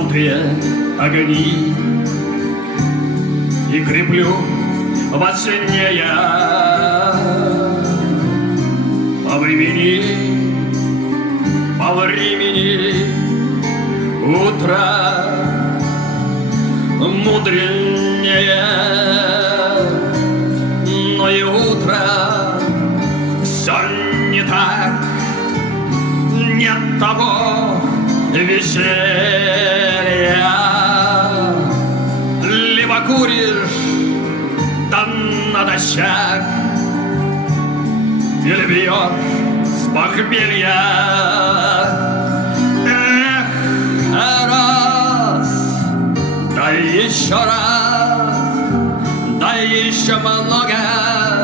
утре огни и креплю во сне я по времени утро мудренее, но и утро все не так, нет того веселья. Либо куришь да натощак, или бьешь с похмелья. Эх, раз, да еще раз, да еще много